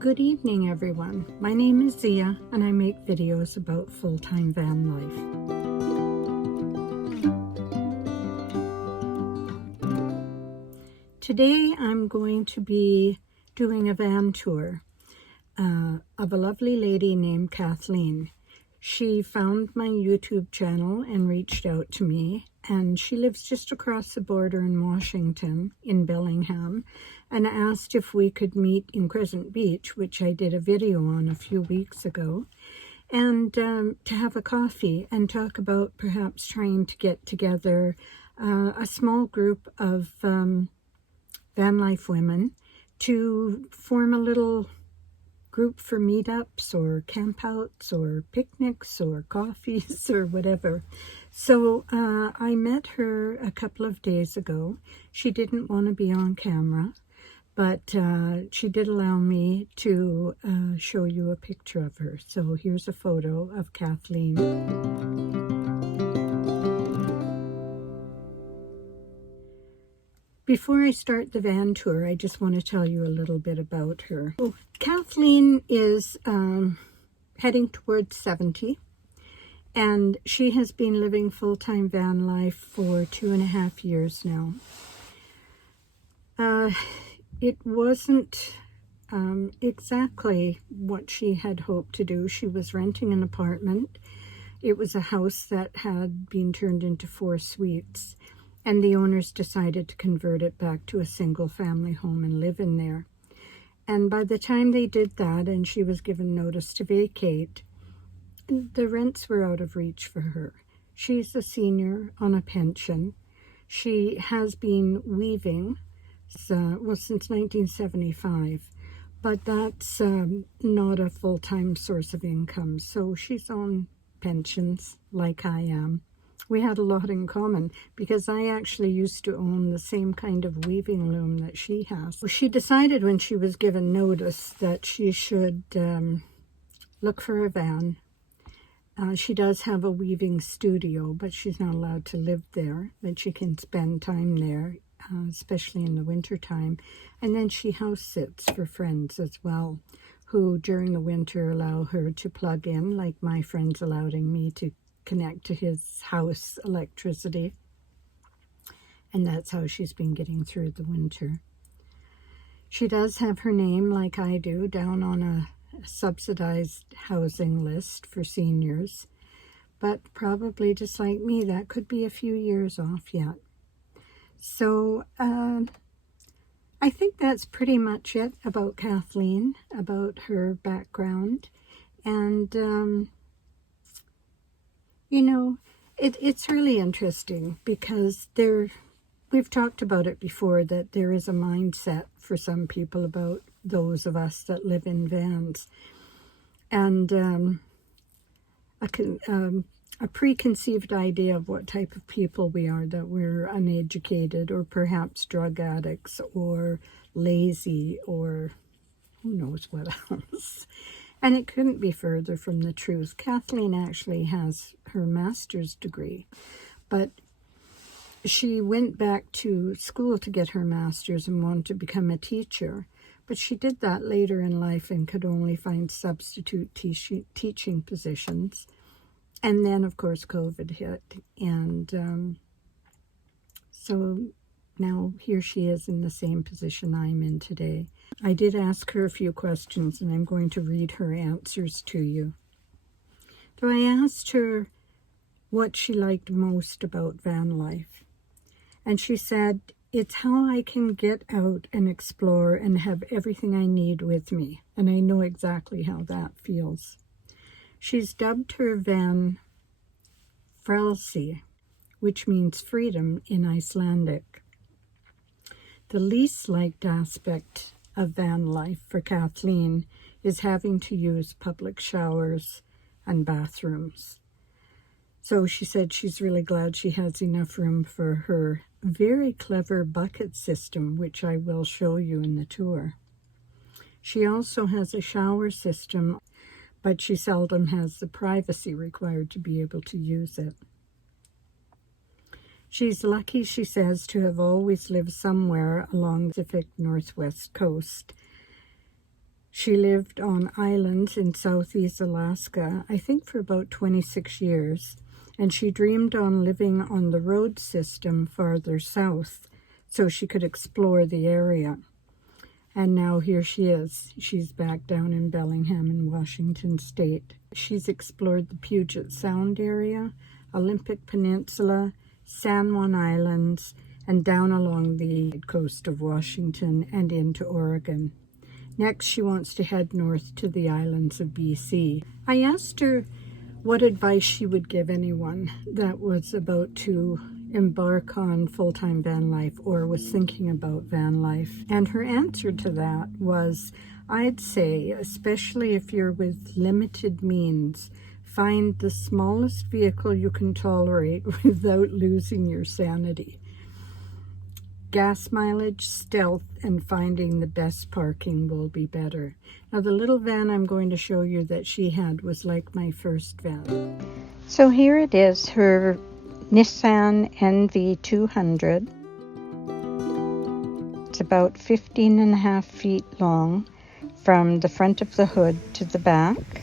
Good evening, everyone. My name is Zia, and I make videos about full-time van life. Today, I'm going to be doing a van tour of a lovely lady named Kathleen. She found my YouTube channel and reached out to me, and she lives just across the border in Washington, in Bellingham, and asked if we could meet in Crescent Beach, which I did a video on a few weeks ago, and to have a coffee and talk about perhaps trying to get together a small group of van life women to form a little group for meetups or campouts or picnics or coffees or whatever. So I met her a couple of days ago. She didn't want to be on camera, but she did allow me to show you a picture of her. So here's a photo of Kathleen. Before I start the van tour, I just want to tell you a little bit about her. So, Kathleen is heading towards 70, and she has been living full-time van life for 2.5 years now. It wasn't exactly what she had hoped to do. She was renting an apartment. It was a house that had been turned into 4 suites. And the owners decided to convert it back to a single-family home and live in there. And by the time they did that, and she was given notice to vacate, the rents were out of reach for her. She's a senior on a pension. She has been weaving since 1975, but that's not a full-time source of income. So she's on pensions like I am. We had a lot in common because I actually used to own the same kind of weaving loom that she has. She decided when she was given notice that she should look for a van. She does have a weaving studio, but she's not allowed to live there, that she can spend time there, especially in the winter time. And then she house sits for friends as well, who during the winter allow her to plug in, like my friend's allowing me to connect to his house electricity, and that's how she's been getting through the winter. She does have her name, like I do, down on a subsidized housing list for seniors, but probably just like me, that could be a few years off yet. So I think that's pretty much it about Kathleen, about her background, and you know, it's really interesting because we've talked about it before, that there is a mindset for some people about those of us that live in vans. And a preconceived idea of what type of people we are, that we're uneducated or perhaps drug addicts or lazy or who knows what else. And it couldn't be further from the truth. Kathleen actually has her master's degree, but she went back to school to get her master's and wanted to become a teacher. But she did that later in life and could only find substitute teaching positions. And then, of course, COVID hit. And so now here she is in the same position I'm in today. I did ask her a few questions, and I'm going to read her answers to you. So I asked her what she liked most about van life. And she said, "It's how I can get out and explore and have everything I need with me." And I know exactly how that feels. She's dubbed her van frelsi, which means freedom in Icelandic. The least liked aspect of van life for Kathleen is having to use public showers and bathrooms. So she said she's really glad she has enough room for her very clever bucket system, which I will show you in the tour. She also has a shower system, but she seldom has the privacy required to be able to use it. She's lucky, she says, to have always lived somewhere along the Pacific Northwest coast. She lived on islands in Southeast Alaska, I think for about 26 years, and she dreamed on living on the road system farther south so she could explore the area. And now here she is. She's back down in Bellingham in Washington State. She's explored the Puget Sound area, Olympic Peninsula, San Juan Islands, and down along the coast of Washington and into Oregon. Next, she wants to head north to the islands of BC. I asked her what advice she would give anyone that was about to embark on full-time van life or was thinking about van life. And her answer to that was, I'd say, especially if you're with limited means, find the smallest vehicle you can tolerate without losing your sanity. Gas mileage, stealth, and finding the best parking will be better. Now, the little van I'm going to show you that she had was like my first van. So here it is, her Nissan NV200. It's about 15.5 feet long from the front of the hood to the back.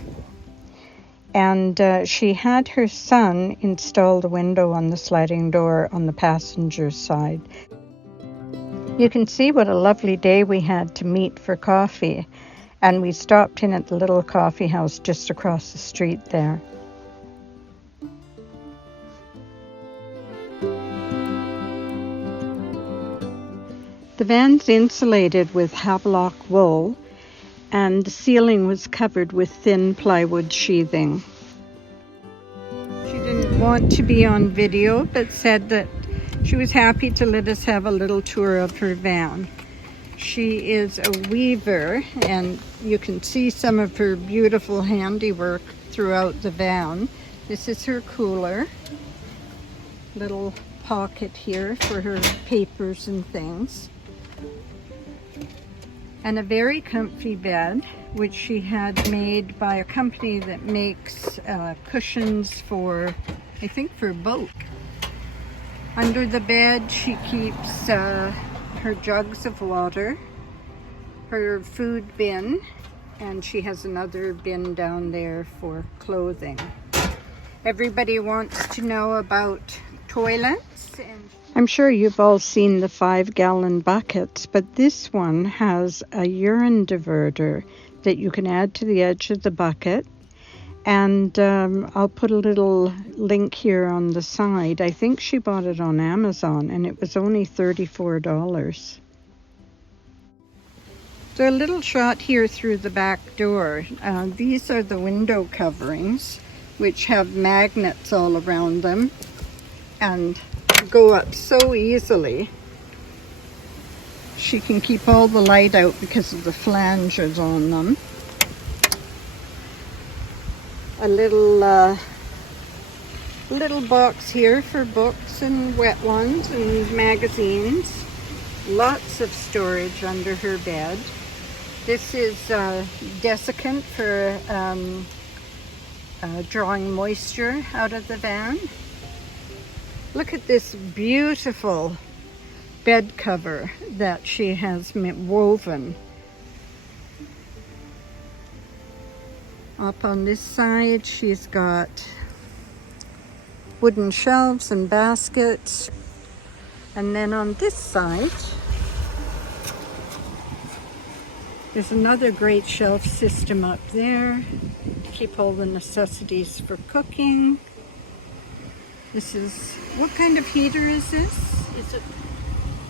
And she had her son install the window on the sliding door on the passenger side. You can see what a lovely day we had to meet for coffee, and we stopped in at the little coffee house just across the street there. The van's insulated with Havelock wool, and the ceiling was covered with thin plywood sheathing. She didn't want to be on video, but said that she was happy to let us have a little tour of her van. She is a weaver, and you can see some of her beautiful handiwork throughout the van. This is her cooler. Little pocket here for her papers and things. And a very comfy bed, which she had made by a company that makes cushions for, I think, for boat. Under the bed, she keeps her jugs of water, her food bin, and she has another bin down there for clothing. Everybody wants to know about toilets. I'm sure you've all seen the 5-gallon buckets, but this one has a urine diverter that you can add to the edge of the bucket. And I'll put a little link here on the side. I think she bought it on Amazon, and it was only $34. So a little shot here through the back door. These are the window coverings, which have magnets all around them and go up so easily. She can keep all the light out because of the flanges on them. A little box here for books and wet ones and magazines. Lots of storage under her bed. This is desiccant for drawing moisture out of the van. Look at this beautiful bed cover that she has woven. Up on this side, she's got wooden shelves and baskets. And then on this side, there's another great shelf system up there to keep all the necessities for cooking. This is, what kind of heater is this? It's a,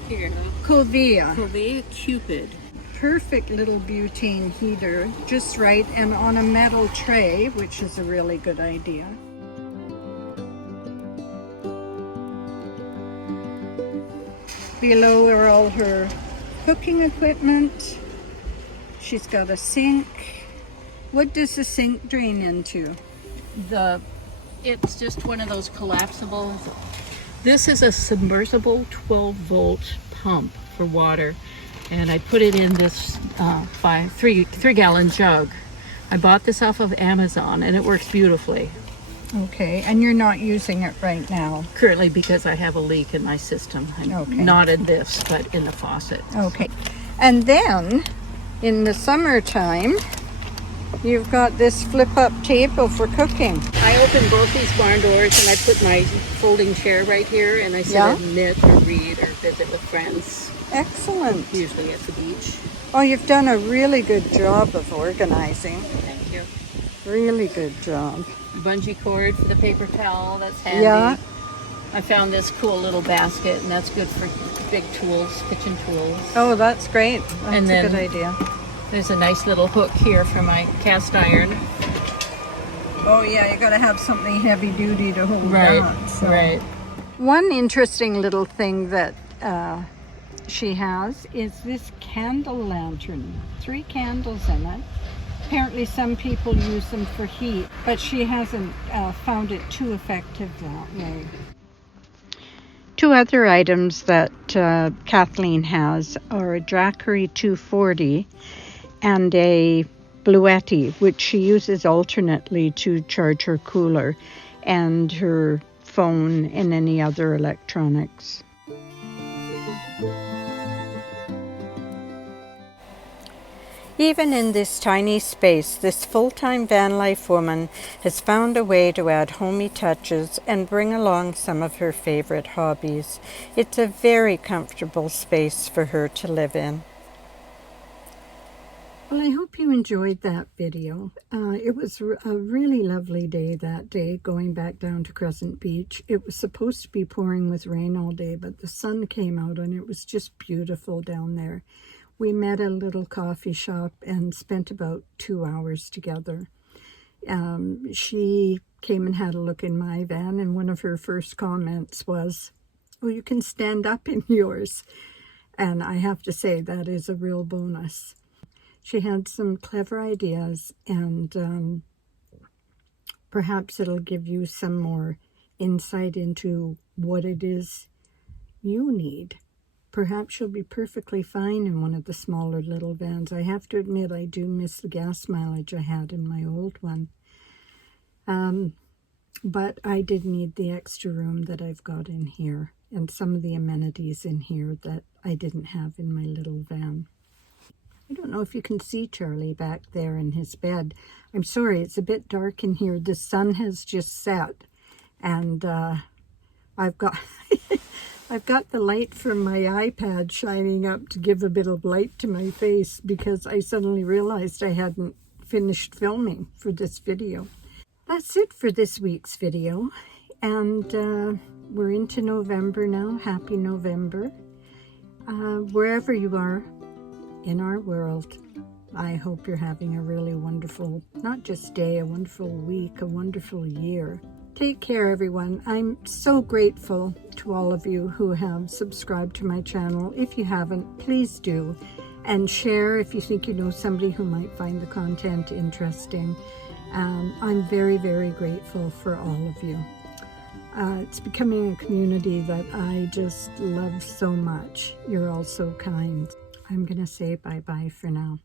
here, Covea Cupid. Perfect little butane heater, just right, and on a metal tray, which is a really good idea. Below are all her cooking equipment. She's got a sink. What does the sink drain into? It's just one of those collapsible. This is a submersible 12-volt pump for water. And I put it in this 3-gallon jug. I bought this off of Amazon, and it works beautifully. Okay, and you're not using it right now? Currently, because I have a leak in my system. Okay. Not in this, but in the faucet. Okay. And then In the summertime, you've got this flip-up table for cooking. I open both these barn doors and I put my folding chair right here, and I sit and knit or read or visit with friends. Excellent. Usually at the beach. Oh, you've done a really good job of organizing. Thank you. Really good job. Bungee cord for the paper towel, that's handy. Yeah. I found this cool little basket, and that's good for big tools, kitchen tools. Oh, that's great. That's And then a good idea. There's a nice little hook here for my cast iron. Oh yeah, you got to have something heavy duty to hold Right, that. So. right. One interesting little thing that she has is this candle lantern. 3 candles in it. Apparently some people use them for heat, but she hasn't found it too effective that way. 2 other items that Kathleen has are a Drakery 240 and a Bluetti, which she uses alternately to charge her cooler and her phone and any other electronics. Even in this tiny space, this full-time van life woman has found a way to add homey touches and bring along some of her favorite hobbies. It's a very comfortable space for her to live in. Well, I hope you enjoyed that video. It was a really lovely day that day, going back down to Crescent Beach. It was supposed to be pouring with rain all day, but the sun came out and it was just beautiful down there. We met at a little coffee shop and spent about 2 hours together. She came and had a look in my van, and one of her first comments was, "Oh, you can stand up in yours." And I have to say that is a real bonus. She had some clever ideas, and perhaps it'll give you some more insight into what it is you need. Perhaps you'll be perfectly fine in one of the smaller little vans. I have to admit, I do miss the gas mileage I had in my old one. But I did need the extra room that I've got in here and some of the amenities in here that I didn't have in my little van. I don't know if you can see Charlie back there in his bed. I'm sorry, it's a bit dark in here. The sun has just set, and I've got I've got the light from my iPad shining up to give a bit of light to my face because I suddenly realized I hadn't finished filming for this video. That's it for this week's video, and we're into November now. Happy November. Wherever you are in our world, I hope you're having a really wonderful, not just day, a wonderful week, a wonderful year. Take care, everyone. I'm so grateful to all of you who have subscribed to my channel. If you haven't, please do. And share if you think you know somebody who might find the content interesting. I'm very, very grateful for all of you. It's becoming a community that I just love so much. You're all so kind. I'm going to say bye-bye for now.